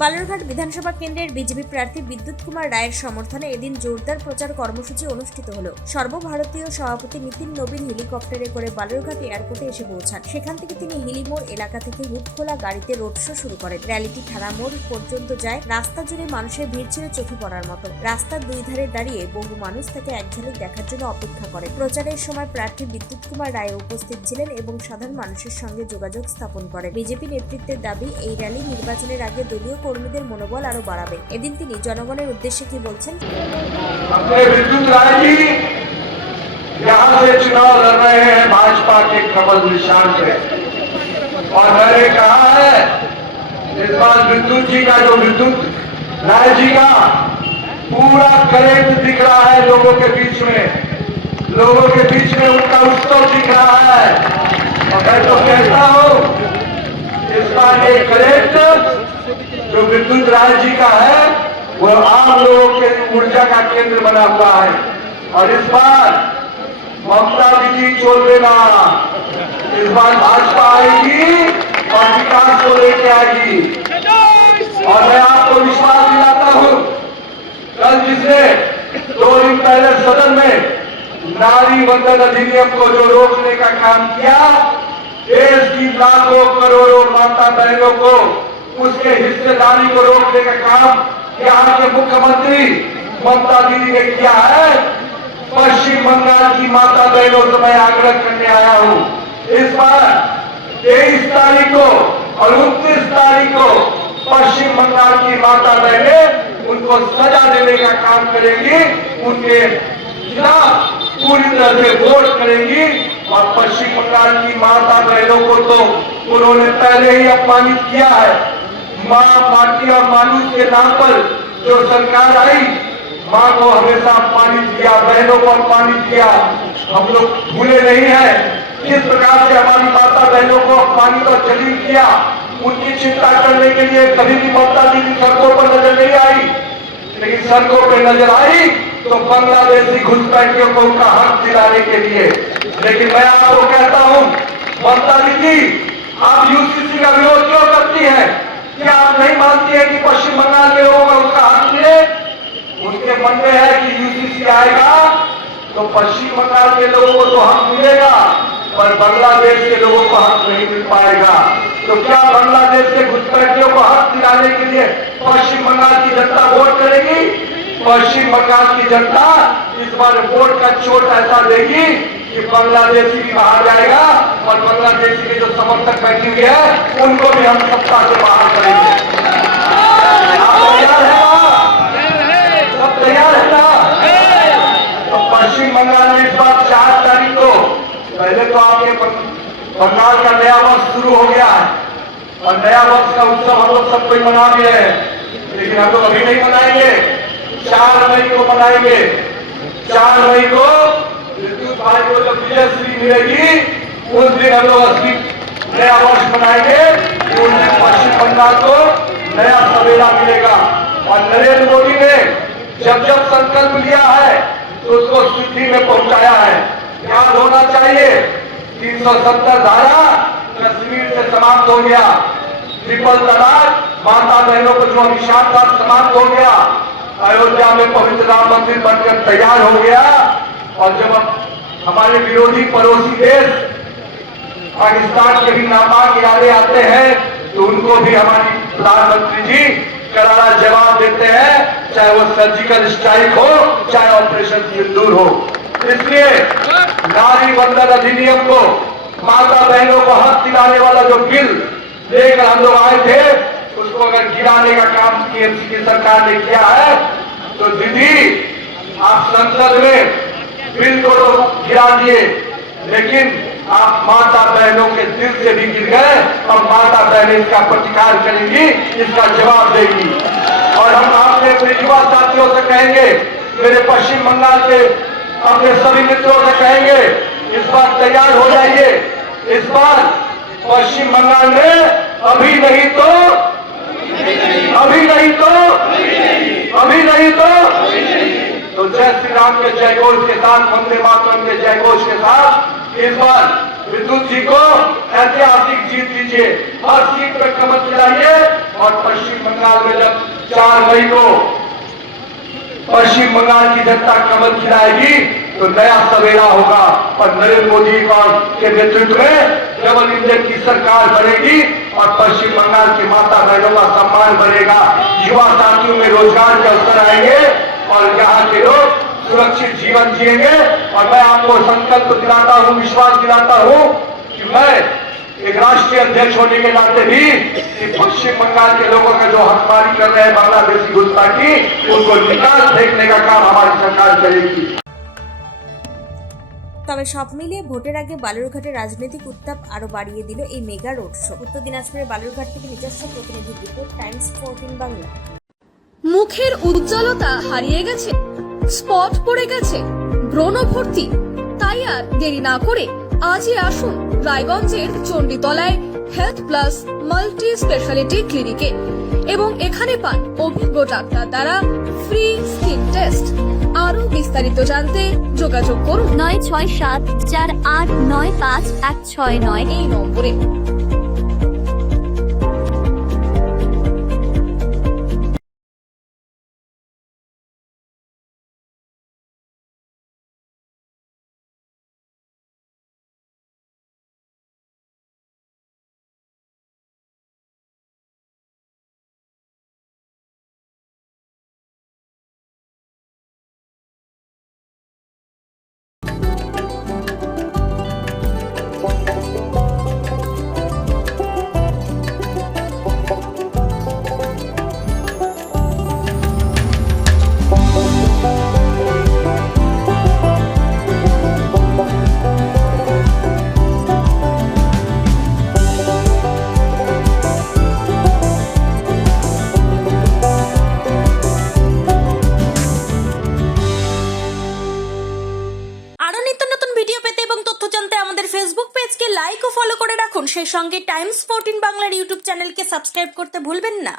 বালুরঘাট বিধানসভা কেন্দ্রের বিজেপি প্রার্থী বিদ্যুৎ কুমার রায়ের সমর্থনে এদিন জোরদার প্রচার কর্মসূচি অনুষ্ঠিত হলো। সর্বভারতীয় সভাপতি নিতিন নবীন হেলিকপ্টারে করে বালুরঘাট এয়ারপোর্টে এসে পৌঁছান। সেখান থেকে তিনি হিলিমোড় এলাকা থেকে হুদখোলা গাড়িতে রোড শো শুরু করেন। র্যালিটি থানামোড় পর্যন্ত যায়। রাস্তা জুড়ে মানুষের ভিড় ছিল চোখে পড়ার মতো। রাস্তার দুই ধারে দাঁড়িয়ে বহু মানুষ তাকে এক ঝলক দেখার জন্য অপেক্ষা করে। প্রচারের সময় প্রার্থী বিদ্যুৎ কুমার রায় উপস্থিত ছিলেন এবং সাধারণ মানুষের সঙ্গে যোগাযোগ স্থাপন করেন। বিজেপি নেতৃত্বের দাবি, এই র্যালি নির্বাচনের আগে দলীয় কর্মীদের মনোবল আরো বাড়াবে। এদিন তিনি জনগণের উদ্দেশ্যে কি বলছেন? विद्युत राय जी यहाँ से चुनाव लड़ रहे हैं भाजपा के कमल निशान पे, और मैंने कहा है इस बार विद्युत जी का जो विद्युत राय जी का पूरा करेंट दिख रहा है लोगों के बीच में उनका उत्सव दिख रहा है। और मैं तो कहता हूँ इस बार ये करेंट जो विद्युत राय जी का है वो आम लोगों के ऊर्जा का केंद्र बना हुआ है। और इस बार ममता दीदी छोड़ देना, इस बार भाजपा आएगी और विकास को लेके आएगी। और मैं आपको विश्वास दिलाता हूँ, कल जिसने 2 दिन पहले सदन में नारी वंदन अधिनियम को जो रोकने का काम किया, देश की लाखों करोड़ों माता बहनों को उसके हिस्सेदारी को रोकने का काम यहाँ के मुख्यमंत्री ममता दीदी ने किया है। पश्चिम बंगाल की माता बहनों से मैं आग्रह करने आया हूँ, इस बार 23 तारीख को और 29 तारीख को पश्चिम बंगाल की माता बहनें उनको सजा देने का काम करेंगी, उनके खिलाफ पूरी तरह से वोट करेंगी। और पश्चिम बंगाल की माता बहनों को तो उन्होंने पहले ही अपमानित किया है। माँ माटी और मानुष के नाम पर जो सरकार आई, माँ को हमेशा अपमानित किया, बहनों को अपमानित किया। हम लोग भूले नहीं हैं किस प्रकार से हमारी माता बहनों को अपमानित और जलील किया। उनकी चिंता करने के लिए कभी भी ममता दीदी सड़कों पर नजर नहीं आई, लेकिन सड़कों पर नजर आई तो बांग्लादेशी घुसपैठियों को उनका हक दिलाने के लिए। लेकिन मैं आपको कहता हूँ ममता दीदी, आप यूसीसी का विरोध क्यों करती है? क्या आप नहीं मानती है कि पश्चिम बंगाल के लोगों को उसका हक मिले? उनके मन में है कि यूसीसी आएगा तो पश्चिम बंगाल के लोगों को तो हक मिलेगा, पर बांग्लादेश के लोगों को हक नहीं मिल पाएगा। तो क्या बांग्लादेश के घुसपैठियों को हक दिलाने के लिए पश्चिम बंगाल की जनता वोट करेगी? पश्चिम बंगाल की जनता इस बार वोट का चोट ऐसा देगी कि बांग्लादेशी भी बाहर जाएगा, और बांग्लादेशी के जो समर्थक बैठे हुए हैं उनको भी हम सत्ता से बाहर करेंगे। आप तैयार है ना? सब तैयार है ना? तो पश्चिम बंगाल में इस बार 4 तारीख को, पहले तो आपके बंगाल का नया वर्ष शुरू हो गया है, और नया वर्ष का उत्सव हम लोग सब कोई मना भी रहे हैं, लेकिन हम लोग अभी नहीं मनाएंगे, 4 मई को मनाएंगे। 4 मई को विद्युत भाई को जब विजयश्री मिलेगी उस दिन हम लोग असली नया वर्ष मनाएंगे। उस दिन पश्चिम बंगाल को नया सवेरा मिलेगा। और नरेंद्र मोदी ने जब जब संकल्प लिया है तो उसको सिद्धि में पहुंचाया है। याद होना चाहिए 370 धारा कश्मीर से समाप्त हो गया, ट्रिपल तलाक माता बहनों को जो अभिशाप था समाप्त हो गया, अयोध्या में पवित्र राम मंदिर बनकर तैयार हो गया। और जब हमारे विरोधी पड़ोसी देश पाकिस्तान के भी नापाक इरादे आते हैं तो उनको भी हमारी प्रधानमंत्री जी करारा जवाब देते हैं, चाहे वो सर्जिकल स्ट्राइक हो, चाहे ऑपरेशन सिंदूर हो। इसलिए नारी वंदन अधिनियम को, माता बहनों को हक दिलाने वाला जो बिल लेकर हम लोग आए थे, उसको अगर गिराने का काम टीएमसी की सरकार ने किया है तो दीदी आप संसद में बिल को तो गिरा दिए, लेकिन आप माता बहनों के दिल से भी गिर गए। और माता बहनें इसका प्रतिकार करेंगी, इसका जवाब देगी। और हम आपने अपने युवा साथियों से कहेंगे, मेरे पश्चिम बंगाल के अपने सभी मित्रों से कहेंगे, इस बार तैयार हो जाइए। इस बार पश्चिम बंगाल में अभी नहीं तो तो जय श्री राम के जयघोष के साथ, वंदे मातरम के जयघोष के साथ इस बार विद्युत जी को ऐतिहासिक जीत दीजिए। हर सीट पर कमर चलाइए और पश्चिम बंगाल में जब 4 मई को पश्चिम बंगाल की जनता कमल खिलाएगी तो नया सवेरा होगा और नरेंद्र मोदी के नेतृत्व में डबल इंजन की सरकार बनेगी और पश्चिम बंगाल की माता बहनों का सम्मान बढ़ेगा, युवा साथियों में रोजगार के अवसर आएंगे और यहाँ के लोग सुरक्षित जीवन जिएंगे। और मैं आपको संकल्प दिलाता हूँ, विश्वास दिलाता हूँ कि मैं एक राष्ट्रीय अध्यक्ष होने के नाते भी कि पश्चिम बंगाल के लोगों का जो हकमारी कर रहे हैं बांग्लादेशी घुसपैठी, उनको निकाल फेंकने का काम हमारी सरकार करेगी। তবে সব মিলিয়ে ভোটের আগে বালুরঘাটের রাজনৈতিক উত্তাপ আরো বাড়িয়ে দিল এই মেগা রোড শো। উত্তর দিনাজপুরের বালুরঘাট থেকে নিজস্ব প্রতিনিধি রিপোর্ট, টাইমস 14 বাংলা। মুখের উজ্জ্বলতা হারিয়ে গেছে, স্পট পড়ে গেছে, ব্রণ ভর্তি, তাই আর দেরি না করে আজই আসুন রায়গঞ্জের চণ্ডীতলায় হেলথ প্লাস মাল্টি স্পেশালিটি ক্লিনিকে এবং এখানে পান অভিজ্ঞ ডাক্তার দ্বারা ফ্রি স্কিন টেস্ট। আরো বিস্তারিত জানতে যোগাযোগ করুন 9674895169 এই নম্বরে। আরো নিত্য নতুন ভিডিও পেতে এবং তথ্য জানতে আমাদের ফেসবুক পেজকে লাইক ও ফলো করে রাখুন। সেই সঙ্গে টাইমস 14 বাংলার ইউটিউব চ্যানেলকে সাবস্ক্রাইব করতে ভুলবেন না।